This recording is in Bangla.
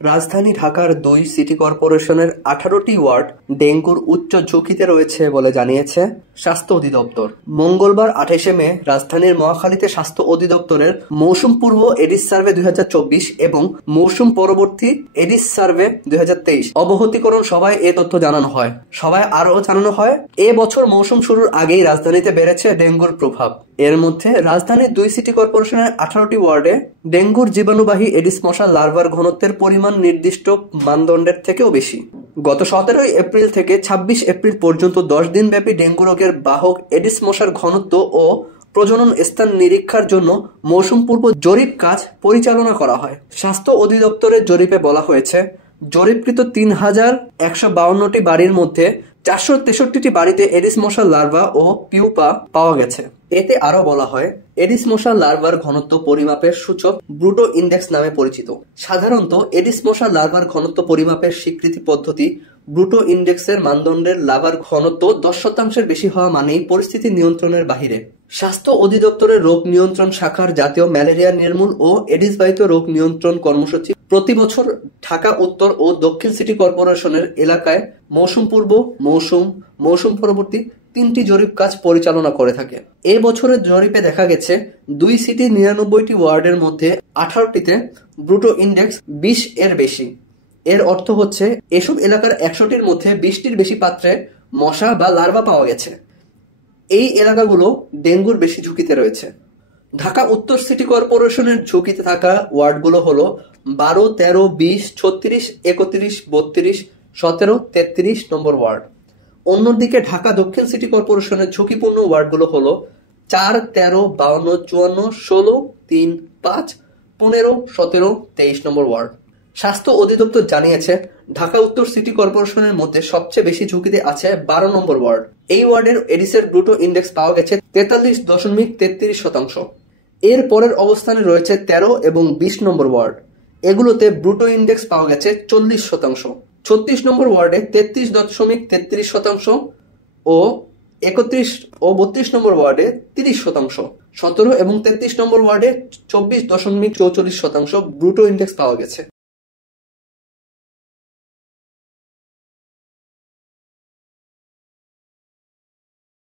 রাজধানী ঢাকার ২ সিটি কর্পোরেশনের ১৮টি ওয়ার্ড ডেঙ্গুর উচ্চ ঝুঁকিতে রয়েছে বলে জানিয়েছে স্বাস্থ্য অধিদপ্তর। মঙ্গলবার ২৮শে মে রাজধানীর মহাখালীতে স্বাস্থ্য অধিদপ্তরের মৌসুম পূর্ব এডিস সার্ভে ২০২৪ এবং মৌসুম পরবর্তী এডিস সার্ভে ২০২৩ অবহিতকরণ সভায় এ তথ্য জানানো হয়। সভায় আরও জানানো হয়, এ বছর মৌসুম শুরুর আগেই রাজধানীতে বেড়েছে ডেঙ্গুর প্রভাব। এর মধ্যে রাজধানীর ২ সিটি কর্পোরেশনের ১৮টি ওয়ার্ডে ডেঙ্গুর জীবাণুবাহী এডিস মশার লার্ভার ঘনত্বের পরিমাণ নির্দিষ্ট মানদণ্ডের থেকেও বেশি। গত ১৭ এপ্রিল থেকে ২৬ এপ্রিল পর্যন্ত ১০ দিনব্যাপী ডেঙ্গু রোগের বাহক এডিস মশার ঘনত্ব ও প্রজনন স্থান নিরীক্ষার জন্য মৌসুম পূর্ব জরিপ কাজ পরিচালনা করা হয়। স্বাস্থ্য অধিদপ্তরের জরিপে বলা হয়েছে, জরিপকৃত ৩,১৫২টি বাড়ির মধ্যে ৪৬৩টি বাড়িতে এডিস মশার লার্ভা ও পিউপা পাওয়া গেছে। এতে আরও বলা হয়, এডিস মশার লার্ভার ঘনত্ব পরিমাপের সূচক ব্রুটো ইন্ডেক্স নামে পরিচিত। সাধারণত এডিস মশার লার্ভার ঘনত্ব পরিমাপের স্বীকৃতি পদ্ধতি ব্রুটো ইন্ডেক্সের মানদণ্ডের লার্ভার ঘনত্ব ১০% বেশি হওয়া মানেই পরিস্থিতি নিয়ন্ত্রণের বাহিরে। স্বাস্থ্য অধিদপ্তরের রোগ নিয়ন্ত্রণ শাখার জাতীয় ম্যালেরিয়া নির্মূল ও এডিসবাহিত রোগ নিয়ন্ত্রণ কর্মসূচি প্রতি বছর ঢাকা উত্তর ও দক্ষিণ সিটি কর্পোরেশনের এলাকায় মৌসুম পূর্ব, মৌসুম পরবর্তী ৩টি জরিপ কাজ পরিচালনা করে থাকে। এ বছরের জরিপে দেখা গেছে, ২ সিটির ৯৯টি ওয়ার্ডের মধ্যে ১৮টিতে ব্রুটো ইন্ডেক্স ২০ এর বেশি। এর অর্থ হচ্ছে, এসব এলাকার ১০০টির মধ্যে ২০টির বেশি পাত্রে মশা বা লার্ভা পাওয়া গেছে। এই এলাকাগুলো ডেঙ্গুর বেশি ঝুঁকিতে রয়েছে। ঢাকা উত্তর সিটি কর্পোরেশনের ঝুঁকিতে থাকা ওয়ার্ডগুলো হলো ১২, ১৩, ২০, ৩৬, ৩১, ৩২, ১৭, ৩৩ নম্বর ওয়ার্ড। অন্যদিকে ঢাকা দক্ষিণ সিটি কর্পোরেশনের ঝুঁকিপূর্ণ ওয়ার্ডগুলো হলো ৪, ১৩, ৫২, ৫৪, ১৬, ৩, ৫, ১৫, ১৭, ২৩ নম্বর ওয়ার্ড। স্বাস্থ্য অধিদপ্তর জানিয়েছে, ঢাকা উত্তর সিটি কর্পোরেশনের মধ্যে সবচেয়ে বেশি ঝুঁকিতে আছে ১২ নম্বর ওয়ার্ড। এই ওয়ার্ডের এডিসের ব্রুটো ইন্ডেক্স পাওয়া গেছে ৪৩.৩৩%। এর পরের অবস্থানে রয়েছে ১৩ এবং ২০ নম্বর ওয়ার্ড। এগুলোতে ব্রুটো ইন্ডেক্স পাওয়া গেছে ৪০%। ৩৬ নম্বর ওয়ার্ডে ৩৩.৩৩% ও ৩১ ও ৩২ নম্বর ওয়ার্ডে ৩০%। ১৭ এবং ৩৩ নম্বর ওয়ার্ডে ২৪.৪৪% ব্রুটো ইন্ডেক্স পাওয়া গেছে।